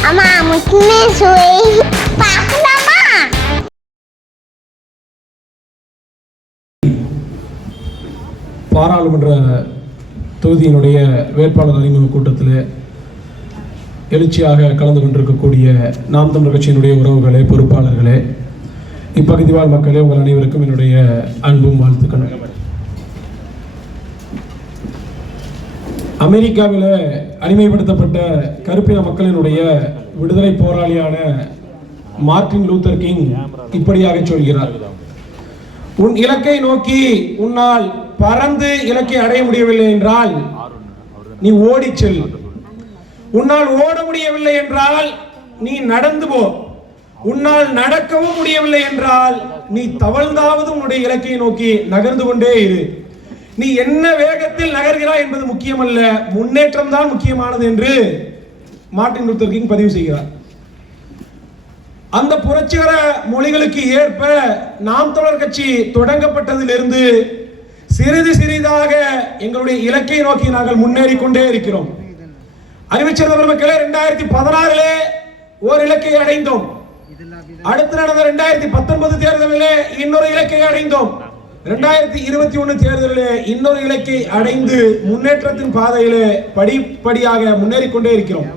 அம்மா முக்கியமே சுவை பார்க்கலாமா பாராளுமன்ற தொகுதியினுடைய வேட்பாளர் அறிமுக கூட்டத்தில் எழுச்சியாக கலந்து கொண்டிருக்கக்கூடிய நாம் தமிழ் கட்சியினுடைய உறவுகளே பொறுப்பாளர்களே இப்பகுதி வாழ் மக்களே உங்கள் அனைவருக்கும் என்னுடைய அன்பும் வாழ்த்துக்கள் அமெரிக்காவில் அடிமைப்படுத்தப்பட்ட கருப்பின மக்களினுடைய விடுதலை போராளியான மார்ட்டின் லூத்தர் கிங் இப்படியாக சொல்கிறார். உன் இலக்கை நோக்கி உன்னால் பறந்து இலக்கை அடைய முடியவில்லை என்றால் நீ ஓடிச் செல். உன்னால் ஓட முடியவில்லை என்றால் நீ நடந்து போ. உன்னால் நடக்கவும் முடியவில்லை என்றால் நீ தவழ்ந்தாவது உன்னுடைய இலக்கையை நோக்கி நகர்ந்து கொண்டே இரு. நீ என்ன வேகத்தில் நகர்கிறாய் என்பது முக்கியமல்ல. முன்னேற்றம் தான் முக்கியமானது என்று மார்ட்டின் லூத்தர் கிங் பதிவு செய்கிறார். அந்த புரட்சிகர மொழிகளுக்கு ஏற்ப நாம் தொடர் கட்சி தொடங்கப்பட்டதிலிருந்து சிறிது சிறிதாக எங்களுடைய இலக்கை நோக்கி நாங்கள் முன்னேறி கொண்டே இருக்கிறோம். அறிவிச்சர் பெருமக்களே ரெண்டாயிரத்தி பதினாறிலே ஓர் இலக்கை அடைந்தோம். அடுத்து நடந்த ரெண்டாயிரத்தி பத்தொன்பது தேர்தலிலே இன்னொரு இலக்கை அடைந்தோம். ரெண்டாயிரத்தி இருபத்தி ஒண்ணு தேர்தலிலே இன்னொரு இலக்கை அடைந்து முன்னேற்றத்தின் பாதையில படிப்படியாக முன்னேறி கொண்டே இருக்கிறோம்.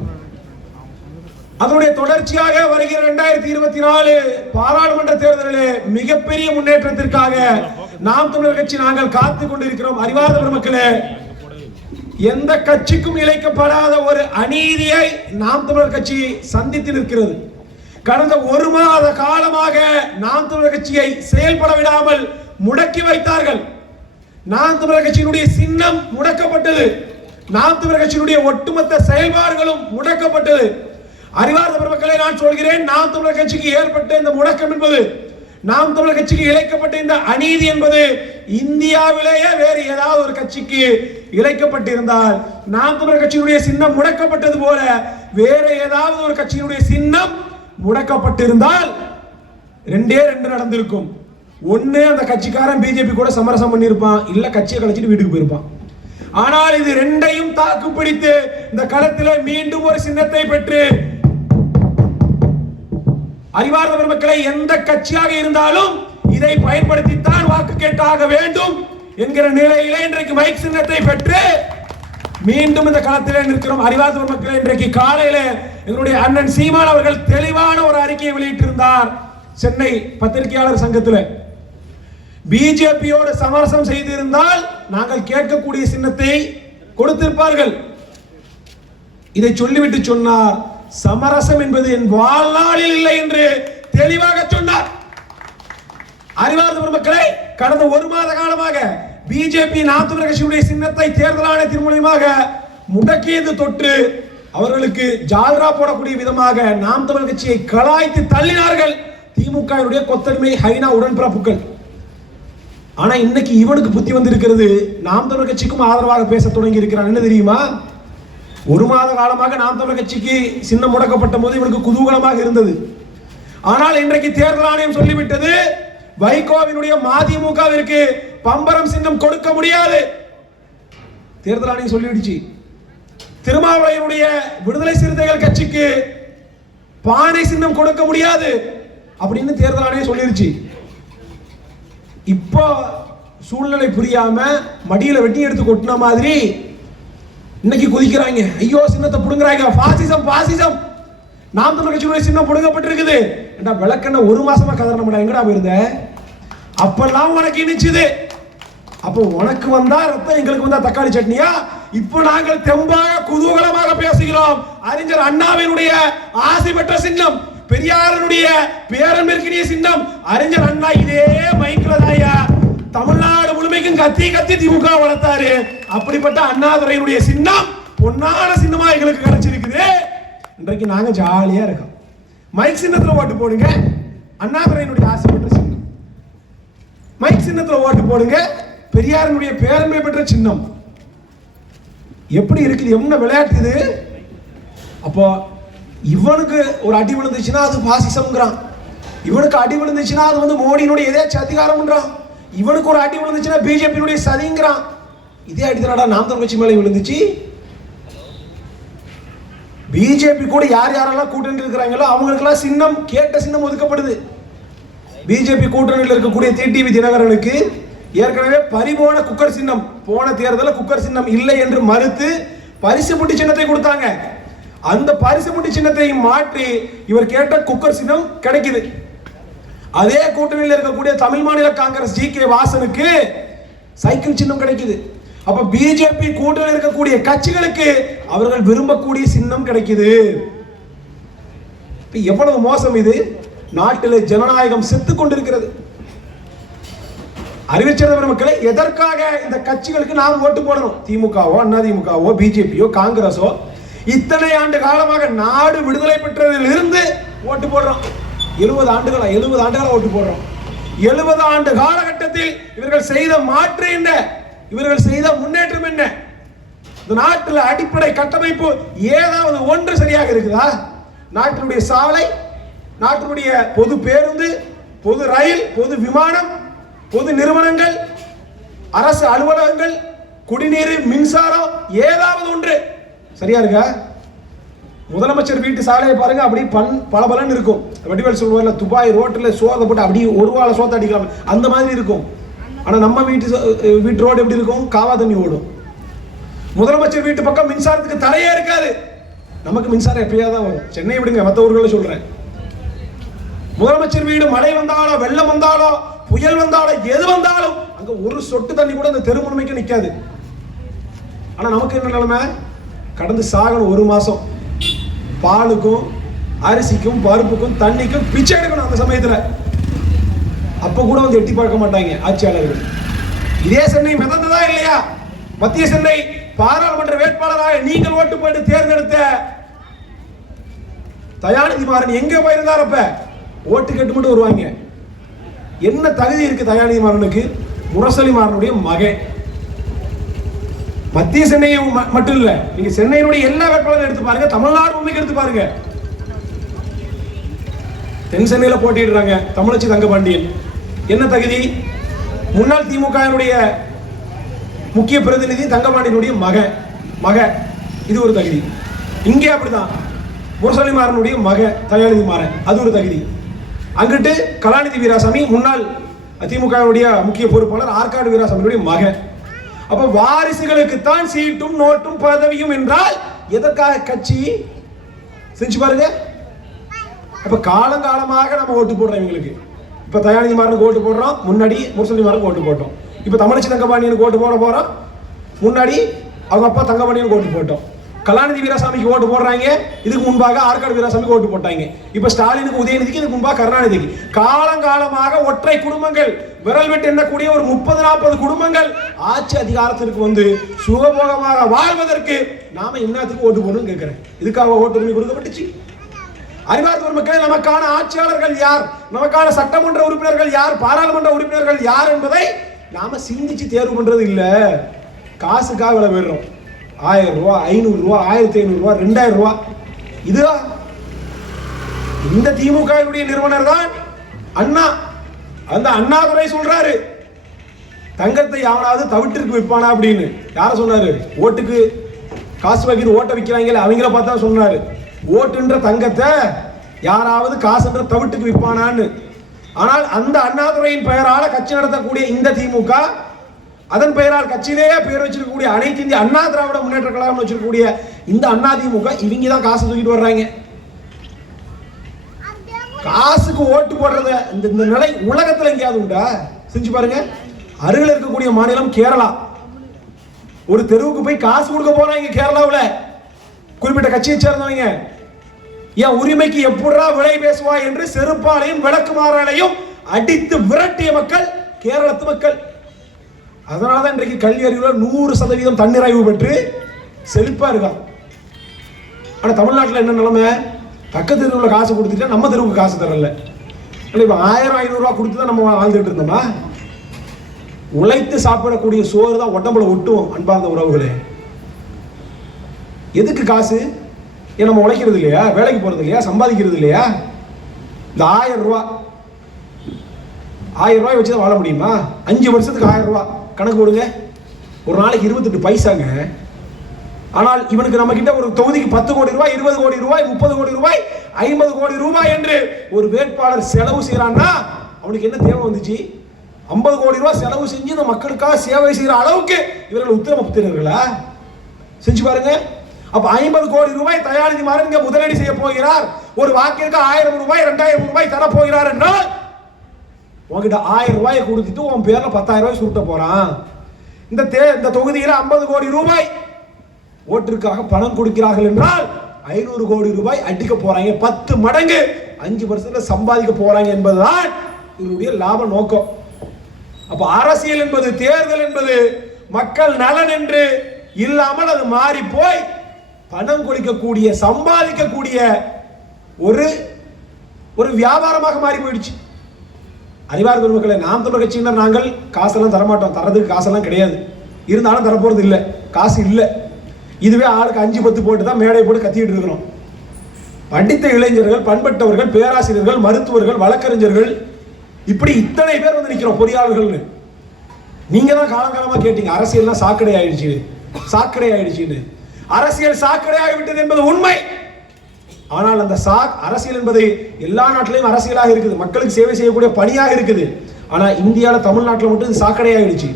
அதனுடைய தொடர்ச்சியாக வருகிற இரண்டாயிரத்தி இருபத்தி நாலு பாராளுமன்ற தேர்தலிலே மிகப்பெரிய முன்னேற்றத்திற்காக நாம் தமிழர் கட்சி நாங்கள் காத்து கொண்டிருக்கிறோம். அறிவாத பெருமக்களே எந்த கட்சிக்கும் இழைக்கப்படாத ஒரு அநீதியை நாம் தமிழர் கட்சி சந்தித்து நிற்கிறது. கடந்த ஒரு மாத காலமாக நாம் தமிழர் கட்சியை செயல்பட விடாமல் முடக்கி வைத்தார்கள். நாம் தமிழர் கட்சியினுடைய சின்னம் முடக்கப்பட்டது. நாம் தமிழர் கட்சியினுடைய ஒட்டுமொத்த செயல்பாடுகளும் முடக்கப்பட்டது. அறிவார்ந்த பெருமக்களை நான் சொல்கிறேன் நாம் தமிழர் கட்சிக்கு ஏற்பட்ட இந்த முடக்கம் என்பது நாம் தமிழர் கட்சிக்கு இழைக்கப்பட்ட இந்த அநீதி என்பது இந்தியாவிலேயே வேறு ஏதாவது ஒரு கட்சிக்கு இழைக்கப்பட்டிருந்தால் நாம் தமிழர் கட்சியினுடைய சின்னம் முடக்கப்பட்டது போல வேற ஏதாவது ஒரு கட்சியினுடைய சின்னம் முடக்கப்பட்டிருந்தால் ரெண்டே ரெண்டு நடந்திருக்கும். ஒன்று அந்த கட்சிக்காரன் பிஜேபி கூட சமரசம் பண்ணியிருப்பான். இல்லை கட்சியை கழிச்சிட்டு வீட்டுக்கு போயிருப்பான். ஆனால் இது ரெண்டையும் தாக்கு பிடித்து இந்த களத்தில் மீண்டும் ஒரு சின்னத்தை பெற்று அறிவார்ந்த பெருமக்களை எந்த கட்சியாக இருந்தாலும் இதை பயன்படுத்தித்தான் வாக்கு கேட்டாக வேண்டும் என்கிற நிலையிலே இன்றைக்கு மைக் சின்னத்தை பெற்று மீண்டும் இந்த களத்திலே நிற்கிறோம். அறிவார்ந்த பெருமக்களை இன்றைக்கு காலையில எங்களுடைய அண்ணன் சீமான் அவர்கள் தெளிவான ஒரு அறிக்கையை வெளியிட்டிருந்தார் சென்னை பத்திரிகையாளர் சங்கத்தில். பிஜேபியோடு சமரசம் செய்திருந்தால் நாங்கள் கேட்கக்கூடிய சின்னத்தை கொடுத்திருப்பார்கள். இதை சொல்லிவிட்டு சொன்னார் சமரசம் என்பது என் வாழ்நாளில் இல்லை என்று தெளிவாக சொன்னார். அறிவார்ந்த பெருமக்களை கடந்த ஒரு மாத காலமாக பிஜேபி நாம் கட்சியுடைய சின்னத்தை தேர்தல் ஆணையத்தின் மூலியமாக முடக்கியது தொற்று அவர்களுக்கு ஜால்ரா போடக்கூடிய விதமாக நாம் தமிழ் கட்சியை கலாய்த்து தள்ளினார்கள். திமுகவினுடைய கொத்தன்மை ஹைனா உடன்பிறப்புகள். ஆனா இன்னைக்கு இவனுக்கு புத்தி வந்திருக்கிறது நாம் தமிழர் கட்சிக்கும் ஆதரவாக பேச தொடங்கி இருக்கிறான் என்ன தெரியுமா? ஒரு மாத காலமாக நாம் தமிழர் கட்சிக்கு சின்னம் முடக்கப்பட்ட போது இவனுக்கு குதூகலமாக இருந்தது. ஆனால் இன்றைக்கு தேர்தல் ஆணையம் சொல்லிவிட்டது வைகோவினுடைய மதிமுகவிற்கு பம்பரம் சின்னம் கொடுக்க முடியாது. தேர்தல் ஆணையம் சொல்லிடுச்சு திருமாவளையனுடைய விடுதலை சிறுத்தைகள் கட்சிக்கு பானை சின்னம் கொடுக்க முடியாது அப்படின்னு தேர்தல் ஆணையம் சொல்லிருச்சு. இப்போ சூழ்நிலை புரியாம மடியில வெட்டி எடுத்து கொட்டின மாதிரி இன்னைக்கு குதிக்கிறாங்க. ஐயோ சின்னத்தை புடுங்குறாங்க. பாசிசம் பாசிசம். நாம் தமிழ் கட்சியுடைய சின்னம் புடுங்கப்பட்டிருக்குது. ஏண்டா விளக்கண்ண ஒரு மாசமா கதறணும்டா. எங்கடா போயிருந்த? அப்பெல்லாம் உனக்கு இனிச்சுது அப்போ உனக்கு வந்தா ரத்தம் எங்களுக்கு வந்தா தக்காளி சட்னியா? இப்போ நாங்கள் தெம்பாக குதூகலமாக பேசுகிறோம். அறிஞர் அண்ணாவினுடைய ஆசை பெற்ற சின்னம். பெரியாரனுடைய பேரன்பிற்கினிய சின்னம் அறிஞர் அண்ணா இதே மைக்கில தாயா தமிழ்நாடு முழுமைக்கும் கத்தி கத்தி திமுக வளர்த்தாரு. அப்படிப்பட்ட அண்ணாதுரையினுடைய சின்னம் பொன்னான சின்னமா எங்களுக்கு கிடைச்சிருக்குது. இன்றைக்கு நாங்க ஜாலியா இருக்கோம். மைக் சின்னத்துல ஓட்டு போடுங்க. அண்ணாதுரையினுடைய ஆசைப்பட்ட சின்னம். மைக் சின்னத்துல ஓட்டு போடுங்க. பெரியாரனுடைய பேரன்மை பெற்ற சின்னம். எப்படி இருக்குது? என்ன விளையாட்டு இது? அப்போ இவனுக்கு ஒரு அடி விழுந்துச்சுன்னா அது பாசிசம்ங்கிறான். இவனுக்கு அடி விழுந்துச்சுன்னா அது வந்து மோடியினுடைய எதேச்சும் அதிகாரம்ன்றான் இவனுக்கு ஒரு அடி விழுந்துச்சுன்னா பிஜேபியினுடைய சதிங்கிறான். இதே அடித்தனடா நாம் தமிழ் கட்சி மேலே விழுந்துச்சு. பிஜேபி கூட யார் யாரெல்லாம் கூட்டணி இருக்கிறாங்களோ அவங்களுக்கெல்லாம் சின்னம் கேட்ட சின்னம் ஒதுக்கப்படுது. பிஜேபி கூட்டணியில் இருக்கக்கூடிய டிடிவி தினகரனுக்கு ஏற்கனவே பறிபோன குக்கர் சின்னம் போன தேர்தலில் குக்கர் சின்னம் இல்லை என்று மறுத்து பரிசு புட்டி சின்னத்தை கொடுத்தாங்க. அந்த பரிசு சின்னத்தை மாற்றி இவர் கேட்ட குக்கர் சின்னம் கிடைக்குது. அதே கூட்டணியில் இருக்கக்கூடிய தமிழ் மாநில காங்கிரஸ் ஜி கே வாசனுக்கு சைக்கிள் சின்னம் கிடைக்குது. அப்ப பிஜேபி கூட்டணியில் இருக்கக்கூடிய கட்சிகளுக்கு அவர்கள் விரும்பக்கூடிய சின்னம் கிடைக்குது. எவ்வளவு மோசம் இது? நாட்டில் ஜனநாயகம் செத்து கொண்டிருக்கிறது. அறிவிச்சிருந்த மக்களை எதற்காக இந்த கட்சிகளுக்கு நாம் ஓட்டு போடணும்? திமுகவோ அதிமுகவோ பிஜேபியோ காங்கிரஸோ இத்தனை ஆண்டு காலமாக நாடு விடுதலை பெற்றதில் இருந்து ஓட்டு போடுறோம். எழுபது ஆண்டுகளா எழுபது ஆண்டுகளா ஓட்டு போடுறோம். எழுபது ஆண்டு காலகட்டத்தில் இவர்கள் செய்த மாற்று என்ன? இவர்கள் செய்த முன்னேற்றம் என்ன? இந்த நாட்டில் அடிப்படை கட்டமைப்பு ஏதாவது ஒன்று சரியாக இருக்குதா? நாட்டினுடைய சாலை நாட்டினுடைய பொது பேருந்து பொது ரயில் பொது விமானம் பொது நிறுவனங்கள் அரசு அலுவலகங்கள் குடிநீர் மின்சாரம் ஏதாவது ஒன்று. சரியா இருக்கா? முதலமைச்சர் வீட்டு சாலையை பாருங்க அப்படி பன் பல இருக்கும். வடிவேல் சொல்லுவார்ல துபாய் ரோட்டில் சோதை போட்டு அப்படி ஒரு வாழை சோத்த அடிக்கலாம். அந்த மாதிரி இருக்கும். ஆனால் நம்ம வீட்டு வீட்டு ரோடு எப்படி இருக்கும்? காவா தண்ணி ஓடும். முதலமைச்சர் வீட்டு பக்கம் மின்சாரத்துக்கு தடையே இருக்காது. நமக்கு மின்சாரம் எப்பயாவது தான் வரும். சென்னை விடுங்க மற்ற ஊர்களில் சொல்கிறேன் முதலமைச்சர் வீடு மழை வந்தாலோ வெள்ளம் வந்தாலோ புயல் வந்தாலோ எது வந்தாலும் அங்கே ஒரு சொட்டு தண்ணி கூட அந்த தெரு நிற்காது ஆனால் நமக்கு என்ன நிலைமை? கடந்து சாகணும் ஒரு மாசம். பாலுக்கும் அரிசிக்கும் பருப்புக்கும் தண்ணிக்கும் பிச்சை எடுக்கணும் அந்த சமயத்துல. அப்ப கூட வந்து எட்டி பார்க்க மாட்டாங்க ஆட்சியாளர்கள். இதே சென்னை மிதந்ததா இல்லையா? மத்திய சென்னை பாராளுமன்ற வேட்பாளராக நீங்கள் ஓட்டு போட்டு தேர்ந்தெடுத்த தயாநிதி மாறன் எங்க போயிருந்தார் அப்ப? ஓட்டு கேட்டு மட்டும் வருவாங்க. என்ன தகுதி இருக்கு தயாநிதி மாறனுக்கு? முரசலி மாறனுடைய மகன். மத்திய சென்னை ம- மட்டும் இல்ல நீங்க சென்னையினுடைய எல்லா வேட்பாளரும் எடுத்து பாருங்க தமிழ்நாடு உண்மைக்கு எடுத்து பாருங்க. தென் சென்னையில போட்டியிடுறாங்க தமிழச்சி தங்கபாண்டியன். என்ன தகுதி? முன்னாள் திமுகவினுடைய முக்கிய பிரதிநிதி தங்கபாண்டியனுடைய மக மக இது ஒரு தகுதி. இங்கே அப்படிதான். முரசொலி மாறனுடைய மக தயாநிதி மாறன். அது ஒரு தகுதி. அங்கிட்டு கலாநிதி வீராசாமி முன்னாள் திமுகவுடைய முக்கிய பொறுப்பாளர் ஆற்காடு வீராசாமியுடைய மகன். அப்ப வாரிசுகளுக்கு தான் சீட்டும் நோட்டும் பதவியும் என்றால் எதற்காக கட்சி? செஞ்சு பாருங்க. அப்ப காலங்காலமாக நம்ம ஓட்டு போடுறோம் இவங்களுக்கு. இப்ப தயாநிதி மாறனுக்கு ஓட்டு போடுறோம். முன்னாடி முரசொலி மாறனுக்கு ஓட்டு போட்டோம். இப்ப தமிழ்ச்சி தங்கபாண்டியனுக்கு ஓட்டு போட போறோம். முன்னாடி அவங்க அப்பா தங்கபாண்டியனுக்கு ஓட்டு போட்டோம். கலாநிதி வீராசாமிக்கு ஓட்டு போடுறாங்க. இதுக்கு முன்பாக ஆற்காடு வீராசாமிக்கு ஓட்டு போட்டாங்க. இப்ப ஸ்டாலினுக்கு உதயநிதிக்கு இதுக்கு முன்பாக கருணாநிதிக்கு. காலங்காலமாக ஒற்றை குடும்பங்கள் விரல் விட்டு எண்ணக்கூடிய ஒரு முப்பது நாற்பது குடும்பங்கள் ஆட்சி அதிகாரத்திற்கு வந்து சுகபோகமாக வாழ்வதற்கு நாம என்னத்துக்கு ஓட்டு போடணும் கேட்கிறேன். இதுக்காக ஓட்டுரிமை கொடுக்கப்பட்டுச்சு. அறிவார்த்தவர் மக்களே நமக்கான ஆட்சியாளர்கள் யார்? நமக்கான சட்டமன்ற உறுப்பினர்கள் யார்? பாராளுமன்ற உறுப்பினர்கள் யார் என்பதை நாம சிந்திச்சு தேர்வு பண்றது இல்ல. காசுக்காக விலை போயிடுறோம் ஆயிரம் ரூபா ஐநூறுரூவா ஆயிரத்தி ஐநூறுரூவா ரெண்டாயிரம் ரூபா. இதுதான் இந்த திமுகவினுடைய நிறுவனர் தான் அண்ணா. அந்த அண்ணாதுரை சொல்றாரு தங்கத்தை யாராவது தவிட்டிற்கு விற்பானா அப்படின்னு. யார சொன்னாரு? ஓட்டுக்கு காசு வைக்கிற ஓட்டை விற்கிறாங்களே அவங்கள பார்த்தா சொன்னாரு. ஓட்டுன்ற தங்கத்தை யாராவது காசுன்ற தவிட்டுக்கு விற்பானான்னு. ஆனால் அந்த அண்ணாதுரையின் பெயரால கட்சி நடத்தக்கூடிய இந்த திமுக அதன் பெயரால் கட்சியிலேயே பேர் வச்சிருக்கக்கூடிய அனைத்து இந்திய அண்ணா திராவிட முன்னேற்ற கழகம் வச்சிருக்கக்கூடிய இந்த அண்ணா திமுக இவங்க தான் காசு தூக்கிட்டு வர்றாங்க. காசுக்கு ஓட்டு போடுறத இந்த இந்த நிலை உலகத்தில் எங்கேயாவது உண்டா? செஞ்சு பாருங்க. அருகில் இருக்கக்கூடிய மாநிலம் கேரளா. ஒரு தெருவுக்கு போய் காசு கொடுக்க போறாங்க கேரளாவில். குறிப்பிட்ட கட்சியை சேர்ந்தவங்க. என் உரிமைக்கு எப்படா விலை பேசுவா என்று செருப்பாலையும் விளக்குமாறாலையும் அடித்து விரட்டிய மக்கள் கேரளத்து மக்கள். அதனாலதான் இன்றைக்கு கல்வி அறிவில் நூறு சதவீதம் தன்னிறைவு பெற்று செழிப்பாக இருக்கான். ஆனால் தமிழ்நாட்டில் என்ன நிலைமை? பக்கத்து தெருவில் காசு கொடுத்துட்டா நம்ம தெருவுக்கு காசு தரல. ஆனா இப்போ ஆயிரம் ஐநூறுரூவா கொடுத்து தான் நம்ம வாழ்ந்துட்டு இருந்தோமா? உழைத்து சாப்பிடக்கூடிய சோறு தான் உடம்புல ஒட்டும் அன்பார்ந்த உறவுகளே. எதுக்கு காசு? ஏன் நம்ம உழைக்கிறது இல்லையா? வேலைக்கு போகிறது இல்லையா? சம்பாதிக்கிறது இல்லையா? இந்த ஆயிரம் ரூபா ஆயிரம் ரூபாய் வச்சு தான் வாழ முடியுமா? அஞ்சு வருஷத்துக்கு ஆயிரம் ரூபா கணக்கு போடுங்க ஒரு நாளைக்கு இருபத்தெட்டு பைசாங்க. ஆனால் இவனுக்கு நம்ம கிட்ட ஒரு தொகுதிக்கு பத்து கோடி ரூபாய் இருபது கோடி ரூபாய் முப்பது கோடி ரூபாய் ஐம்பது கோடி ரூபாய் என்று ஒரு வேட்பாளர் செலவு செய்கிறான்னா அவனுக்கு என்ன தேவை வந்துச்சு? ஐம்பது கோடி ரூபாய் செலவு செஞ்சு இந்த மக்களுக்காக சேவை செய்கிற அளவுக்கு இவர்கள் உத்தரவு செஞ்சு பாருங்க. அப்ப ஐம்பது கோடி ரூபாய் தயாநிதி மாறன் முதலீடு செய்ய போகிறார். ஒரு வாக்கிற்கு ஆயிரம் ரூபாய் இரண்டாயிரம் ரூபாய் தர போகிறார் என்றால் உன்கிட்ட ஆயிரம் ரூபாயை கொடுத்துட்டு உன் பேரில் பத்தாயிரம் ரூபாய் சுருட்ட போறான். இந்த தே இந்த தொகுதியில் ஐம்பது கோடி ரூபாய். ஓட்டிற்காக பணம் கொடுக்கிறார்கள் என்றால் ஐநூறு கோடி ரூபாய் அடிக்க போறாங்க. பத்து மடங்கு அஞ்சு பர்சன்ட் சம்பாதிக்க போறாங்க என்பதுதான் இவருடைய லாப நோக்கம். அப்ப அரசியல் என்பது தேர்தல் என்பது மக்கள் நலன் என்று இல்லாமல் அது மாறி போய் பணம் கொடுக்கக்கூடிய சம்பாதிக்கக்கூடிய ஒரு ஒரு வியாபாரமாக மாறி போயிடுச்சு. அறிவார் பெருமக்களை நாம் தமிழர் கட்சியினர் நாங்கள் காசெல்லாம் தரமாட்டோம். தரதுக்கு காசெல்லாம் கிடையாது. இருந்தாலும் தரப்போறது இல்லை. காசு இல்லை. இதுவே ஆளுக்கு அஞ்சு பத்து போட்டு தான் மேடை போட்டு கத்திட்டு இருக்கிறோம். படித்த இளைஞர்கள் பண்பட்டவர்கள் பேராசிரியர்கள் மருத்துவர்கள் வழக்கறிஞர்கள் இப்படி இத்தனை பேர் வந்து நிற்கிறோம் பொறியாளர்கள்னு. நீங்க தான் காலங்காலமாக கேட்டீங்க அரசியல்லாம் சாக்கடை ஆயிடுச்சு சாக்கடை ஆயிடுச்சுன்னு. அரசியல் சாக்கடை ஆகிவிட்டது என்பது உண்மை. ஆனால் அந்த சா அரசியல் என்பது எல்லா நாட்டிலையும் அரசியலாக இருக்குது. மக்களுக்கு சேவை செய்யக்கூடிய பணியாக இருக்குது. ஆனால் இந்தியாவில் தமிழ்நாட்டில் மட்டும் இது சாக்கடை ஆயிடுச்சு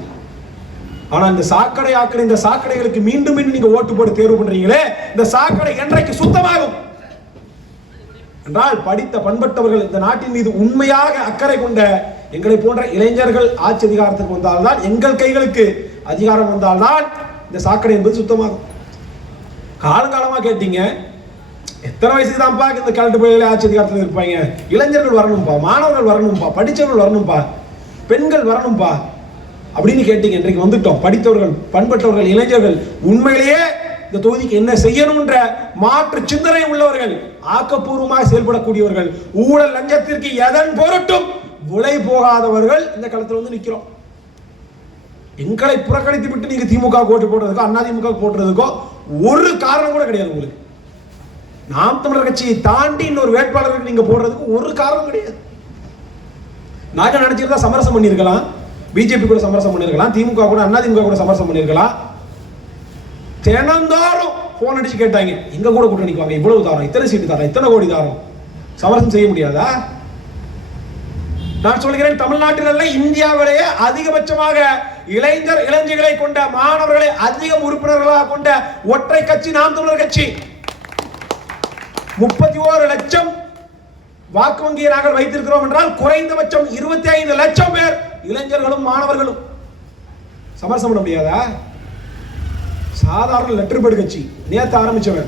ஆனால் இந்த சாக்கடை ஆக்கிற இந்த சாக்கடைகளுக்கு மீண்டும் மீண்டும் நீங்க ஓட்டு போட்டு தேர்வு பண்றீங்களே இந்த சாக்கடை என்றைக்கு சுத்தமாகும்? என்றால் படித்த பண்பட்டவர்கள் இந்த நாட்டின் மீது உண்மையாக அக்கறை கொண்ட எங்களை போன்ற இளைஞர்கள் ஆட்சி அதிகாரத்துக்கு வந்தால்தான் எங்கள் கைகளுக்கு அதிகாரம் வந்தால்தான் இந்த சாக்கடை என்பது சுத்தமாகும். காலங்காலமாக கேட்டீங்க எத்தனை வயசுக்கு தான்ப்பா இந்த கலட்டு போய் ஆட்சி அதிகாரத்தில் இருப்பாங்க? இளைஞர்கள் வரணும்ப்பா மாணவர்கள் வரணும்ப்பா படித்தவர்கள் வரணும்ப்பா பெண்கள் வரணும்ப்பா அப்படின்னு கேட்டீங்க. இன்றைக்கு வந்துட்டோம். படித்தவர்கள் பண்பட்டவர்கள் இளைஞர்கள் உண்மையிலேயே இந்த தொகுதிக்கு என்ன செய்யணும்ன்ற மாற்று சிந்தனை உள்ளவர்கள் ஆக்கப்பூர்வமாக செயல்படக்கூடியவர்கள் ஊழல் லஞ்சத்திற்கு எதன் பொருட்டும் விலை போகாதவர்கள் இந்த களத்தில் வந்து நிற்கிறோம் எங்களை புறக்கணித்து விட்டு நீங்க திமுக ஓட்டு போடுறதுக்கோ அண்ணா திமுக போடுறதுக்கோ ஒரு காரணம் கூட கிடையாது உங்களுக்கு. நாம் தமிழர் கட்சியை தாண்டி இன்னொரு வேட்பாளருக்கு நீங்க போடுறதுக்கு ஒரு காரணம் கிடையாது. நாங்கள் நினைச்சிருந்தா சமரசம் பண்ணியிருக்கலாம். பிஜேபி கூட சமரசம் பண்ணியிருக்கலாம். திமுக கூட அண்ணா திமுக கூட சமரசம் பண்ணியிருக்கலாம். தினந்தோறும் போன் அடிச்சு கேட்டாங்க. எங்க கூட கூட்ட வாங்க இவ்வளவு தாரம் இத்தனை சீட்டு தாரம் இத்தனை கோடி தாரம். சமரசம் செய்ய முடியாதா? நான் சொல்கிறேன் தமிழ்நாட்டில் அல்ல இந்தியாவிலேயே அதிகபட்சமாக இளைஞர் இளைஞர்களை கொண்ட மாணவர்களை அதிகம் உறுப்பினர்களாக கொண்ட ஒற்றை கட்சி நாம் தமிழர் கட்சி. முப்பத்தி ஓரு லட்சம் வாக்கு வங்கியை நாங்கள் வைத்திருக்கிறோம் என்றால் குறைந்தபட்சம் இருபத்தி ஐந்து லட்சம் பேர் இளைஞர்களும் மாணவர்களும் சமரசம் பண்ண முடியாதா? சாதாரண லெட்டர் பேடு கட்சி. நேற்று ஆரம்பிச்சவன்.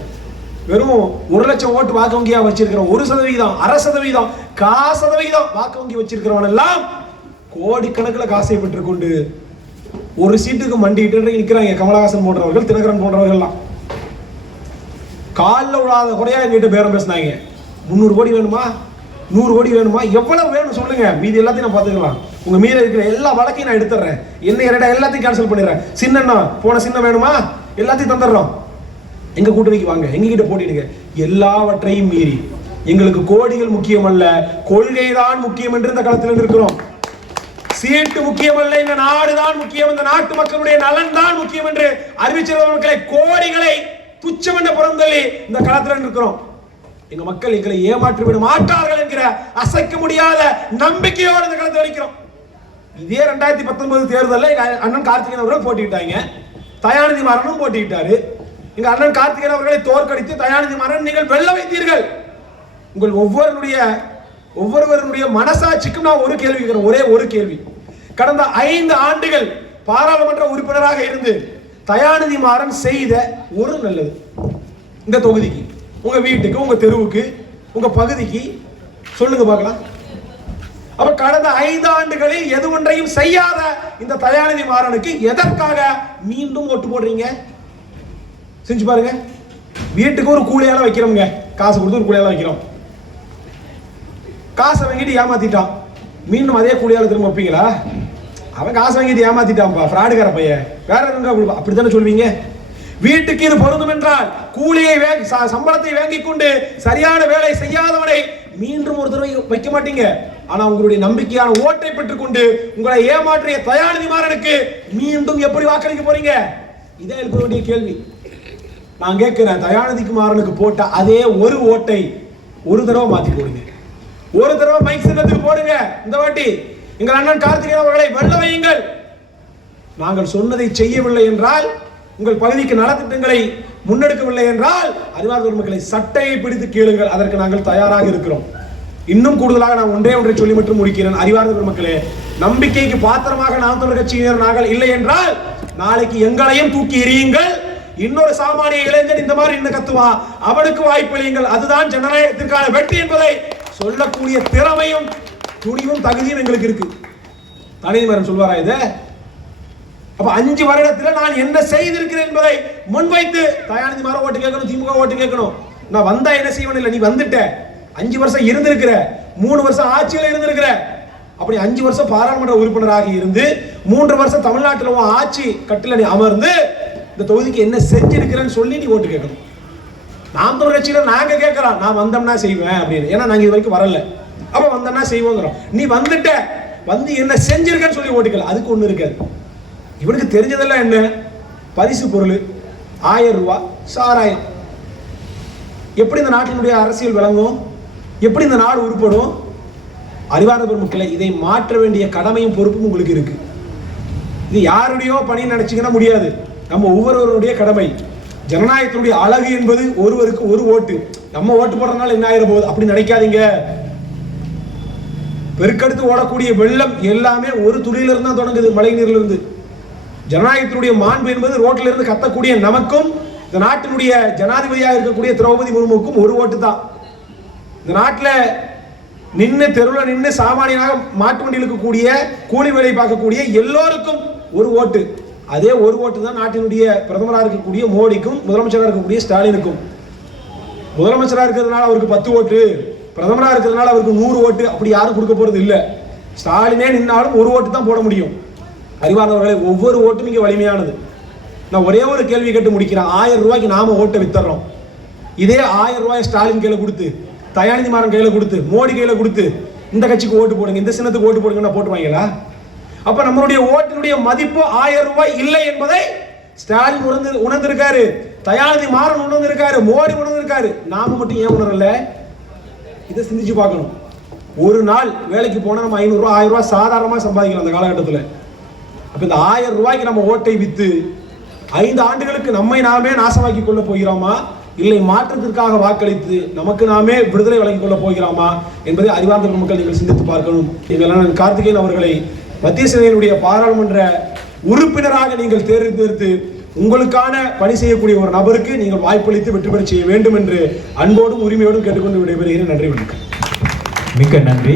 வெறும் ஒரு லட்சம் ஓட்டு வாக்கு வங்கியா வச்சிருக்கிறோம். ஒரு சதவீதம் அரை சதவீதம் கா சதவீதம் வாக்கு வங்கி வச்சிருக்கிறவன் எல்லாம் கோடிக்கணக்கில் காசை பெற்றுக்கொண்டு ஒரு சீட்டுக்கு மண்டிக்கிட்டு நிற்கிறாங்க. கமலஹாசன் போன்றவர்கள் தினகரன் போன்றவர்கள்லாம். காலில் விழாத குறையா எங்கிட்ட பேரம் பேசினாங்க. முந்நூறு கோடி வேணுமா? நூறு கோடி வேணுமா? எவ்வளவு வேணும் சொல்லுங்க. மீதி எல்லாத்தையும் நான் பார்த்துக்கலாம். உங்க மீதி இருக்கிற எல்லா வழக்கையும் நான் எடுத்துறேன் என்ன இரடா எல்லாத்தையும் கேன்சல் பண்ணிடுறேன். சின்னண்ணா போன சின்ன வேணுமா? எல்லாத்தையும் தந்துடுறோம். எங்க கூட்டணிக்கு வாங்க. எங்க கிட்ட போட்டிடுங்க எல்லாவற்றையும் மீறி. எங்களுக்கு கோடிகள் முக்கியம் அல்ல கொள்கை தான் முக்கியம் என்று இந்த களத்தில் இருக்கிறோம் சீட்டு முக்கியம் அல்ல இந்த நாடு தான் முக்கியம். இந்த நாட்டு மக்களுடைய நலன் தான் முக்கியம் என்று அறிவிச்சிருந்த கோடிகளை துச்சம் என்ற புறந்தள்ளி இந்த களத்தில் இருக்கிறோம் எங்க மக்கள் எங்களை ஏமாற்றி விட மாட்டார்கள் என்கிற அசைக்க முடியாத நம்பிக்கையோடு இந்த களத்தில் நிற்கிறோம் இதே ரெண்டாயிரத்தி பத்தொன்பது தேர்தலில் எங்க அண்ணன் கார்த்திகேயன் அவர்கள் போட்டிக்கிட்டாங்க தயாநிதி மாறனும் போட்டிக்கிட்டாரு எங்க அண்ணன் கார்த்திகேயன் அவர்களை தோற்கடித்து தயாநிதி மாறன் நீங்கள் வெல்ல வைத்தீர்கள். உங்கள் ஒவ்வொருடைய ஒவ்வொருவருடைய மனசாட்சிக்கும் நான் ஒரு கேள்வி ஒரே ஒரு கேள்வி. கடந்த ஐந்து ஆண்டுகள் பாராளுமன்ற உறுப்பினராக இருந்து தயாநிதி மாறன் செய்த ஒரு நல்லது. இந்த தொகுதிக்கு உங்க வீட்டுக்கு உங்க தெருவுக்கு உங்க பகுதிக்கு சொல்லுங்க பார்க்கலாம். அப்ப கடந்த ஐந்து ஆண்டுகளில் எது ஒன்றையும் செய்யாத இந்த தயாநிதி மாறனுக்கு எதற்காக மீண்டும் ஓட்டு போடுறீங்க? செஞ்சு பாருங்க. வீட்டுக்கு ஒரு கூலியால வைக்கிறோம்ங்க. காசு கொடுத்து ஒரு கூலியால வைக்கிறோம். காசை வாங்கிட்டு ஏமாத்திட்டான். மீண்டும் அதே கூலியால திரும்ப வைப்பீங்களா? அவன் காசு வாங்கிட்டு ஏமாத்திட்டான்ப்பா ஃப்ராடுகார பையன். வேற எதுங்க அப்படித்தானே சொல்வீங்க வீட்டுக்கு இது பொருந்தும் என்றால் கூலியை வே- சம்பளத்தை வாங்கிக் கொண்டு சரியான வேலை செய்யாதவனை மீண்டும் ஒரு தடவை வைக்க மாட்டீங்க. ஆனா உங்களுடைய நம்பிக்கையான ஓட்டை பெற்றுக்கொண்டு உங்களை ஏமாற்றிய தயாநிதி மாறனுக்கு மீண்டும் எப்படி வாக்களிக்க போறீங்க? இதே எழுப்ப வேண்டிய கேள்வி. நான் கேட்கிறேன் தயாநிதிக்கு மாறனுக்கு போட்ட அதே ஒரு ஓட்டை ஒரு தடவை மாத்தி போடுங்க. ஒரு தடவை மைக் சின்னத்துக்கு போடுங்க. இந்த வாட்டி எங்கள் அண்ணன் கார்த்திகேயன் அவர்களை வெல்ல வையுங்கள். நாங்கள் சொன்னதை செய்யவில்லை என்றால் உங்கள் பகுதிக்கு நலத்திட்டங்களை முன்னெடுக்கவில்லை என்றால் அறிவார்ந்த மக்களை சட்டையை பிடித்து கேளுங்கள். அதற்கு நாங்கள் தயாராக இருக்கிறோம். இன்னும் கூடுதலாக நான் ஒன்றே ஒன்றை சொல்லி மட்டும் முடிக்கிறேன். அறிவார்ந்த பெருமக்களே நம்பிக்கைக்கு பாத்திரமாக நாம் தமிழர் கட்சியினர் நாங்கள் இல்லை என்றால் நாளைக்கு எங்களையும் தூக்கி எறியுங்கள். இன்னொரு சாமானிய இளைஞன் இந்த மாதிரி என்ன கத்துவா அவனுக்கு வாய்ப்பளியுங்கள். அதுதான் ஜனநாயகத்திற்கான வெற்றி என்பதை சொல்லக்கூடிய திறமையும் துணிவும் தகுதியும் எங்களுக்கு இருக்கு. தனிமரன் சொல்வாரா இதை? அப்ப அஞ்சு வருடத்துல நான் என்ன செய்திருக்கிறேன் என்பதை முன்வைத்து தயாநிதி மாற ஓட்டு கேட்கணும் திமுக ஓட்டு கேட்கணும். நான் வந்தா என்ன செய்வேன் இல்லை நீ வந்துட்ட. அஞ்சு வருஷம் இருந்திருக்கிற. மூணு வருஷம் ஆட்சியில் இருந்திருக்கிற. அப்படி அஞ்சு வருஷம் பாராளுமன்ற உறுப்பினராக இருந்து மூன்று வருஷம் தமிழ்நாட்டில் உன் ஆட்சி கட்டில நீ அமர்ந்து இந்த தொகுதிக்கு என்ன செஞ்சிருக்கிறேன்னு சொல்லி நீ ஓட்டு கேட்கணும். நாம் தமிழ் கட்சியில நாங்க கேட்கலாம். நான் வந்தோம்னா செய்வேன் அப்படின்னு. ஏன்னா நாங்க இது வரைக்கும் வரல. அப்ப வந்தனா செய்வோங்கிறோம். நீ வந்துட்ட வந்து என்ன செஞ்சிருக்கன்னு சொல்லி ஓட்டிக்கலாம் அதுக்கு ஒன்று இருக்காது. இவனுக்கு தெரிஞ்சதெல்லாம் என்ன? பரிசு பொருள் ஆயிரம் ரூபா சாராயம். எப்படி இந்த நாட்டினுடைய அரசியல் விளங்கும்? எப்படி இந்த நாடு உருப்படும்? அறிவார்ந்த பெருமக்களை இதை மாற்ற வேண்டிய கடமையும் பொறுப்பும் உங்களுக்கு இருக்கு. இது யாருடையோ பணி நினைச்சீங்கன்னா முடியாது. நம்ம ஒவ்வொருவருடைய கடமை. ஜனநாயகத்தினுடைய அழகு என்பது ஒருவருக்கு ஒரு ஓட்டு. நம்ம ஓட்டு போடுறதுனால என்ன ஆயிரம் போகுது? அப்படி நினைக்காதீங்க. பெருக்கெடுத்து ஓடக்கூடிய வெள்ளம் எல்லாமே ஒரு துளியிலிருந்து தான் தொடங்குது மழை நீர்லேருந்து. ஜனநாயகத்தினுடைய மாண்பு என்பது ரோட்டில் இருந்து கத்தக்கூடிய நமக்கும் இந்த நாட்டினுடைய ஜனாதிபதியாக இருக்கக்கூடிய திரௌபதி முர்முக்கும் ஒரு ஓட்டு தான் இந்த நாட்டில் நின்று தெருவில் நின்று சாமானியனாக மாட்டு வண்டியில் இருக்கக்கூடிய கூலி வேலை பார்க்கக்கூடிய எல்லோருக்கும் ஒரு ஓட்டு. அதே ஒரு ஓட்டு தான் நாட்டினுடைய பிரதமராக இருக்கக்கூடிய மோடிக்கும் முதலமைச்சராக இருக்கக்கூடிய ஸ்டாலினுக்கும். முதலமைச்சராக இருக்கிறதுனால அவருக்கு பத்து ஓட்டு. பிரதமராக இருக்கிறதுனால அவருக்கு நூறு ஓட்டு அப்படி யாரும் கொடுக்க போகிறது இல்லை. ஸ்டாலினே நின்னாலும் ஒரு ஓட்டு தான் போட முடியும். அறிவார்ந்தவர்களே ஒவ்வொரு ஓட்டும் இங்கே வலிமையானது. நான் ஒரே ஒரு கேள்வி கேட்டு முடிக்கிறேன். ஆயிரம் ரூபாய்க்கு நாம ஓட்டை வித்தர்றோம் இதே ஆயிரம் ரூபாய் ஸ்டாலின் கையில் கொடுத்து தயாநிதி மாறன் கையில் கொடுத்து மோடி கையில் கொடுத்து இந்த கட்சிக்கு ஓட்டு போடுங்க இந்த சின்னத்துக்கு ஓட்டு போடுங்கன்னா வாங்கிக்கலாம் அப்ப நம்மளுடைய ஓட்டினுடைய மதிப்பு ஆயிரம் ரூபாய் இல்லை என்பதை ஸ்டாலின் உணர்ந்து உணர்ந்திருக்காரு. தயாநிதி மாறன் உணர்ந்திருக்காரு மோடி உணர்ந்திருக்காரு. நாம மட்டும் ஏன் உணரல? இதை சிந்திச்சு பார்க்கணும். ஒரு நாள் வேலைக்கு போனால் நம்ம ஐநூறுரூவா ஆயிரம் ரூபாய் சாதாரணமாக சம்பாதிக்கலாம் அந்த காலகட்டத்தில். அப்போ இந்த ஆயிரம் ரூபாய்க்கு நம்ம ஓட்டை விற்று ஐந்து ஆண்டுகளுக்கு நம்மை நாமே நாசமாக்கி கொள்ள போகிறோமா? இல்லை மாற்றத்திற்காக வாக்களித்து நமக்கு நாமே விடுதலை வழங்கிக் கொள்ள போகிறோமா? என்பதை அறிவார்ந்த மக்கள் நீங்கள் சிந்தித்து பார்க்கணும். எங்கள் கார்த்திகேயன் அவர்களை மத்திய சிறையினுடைய பாராளுமன்ற உறுப்பினராக நீங்கள் தேர்ந்தெடுத்து உங்களுக்கான பணி செய்யக்கூடிய ஒரு நபருக்கு நீங்கள் வாய்ப்பளித்து வெற்றி பெற செய்ய வேண்டும் என்று அன்போடும் உரிமையோடும் கேட்டுக்கொண்டு விடைபெறுகிறேன். நன்றி வணக்கம். மிக்க நன்றி.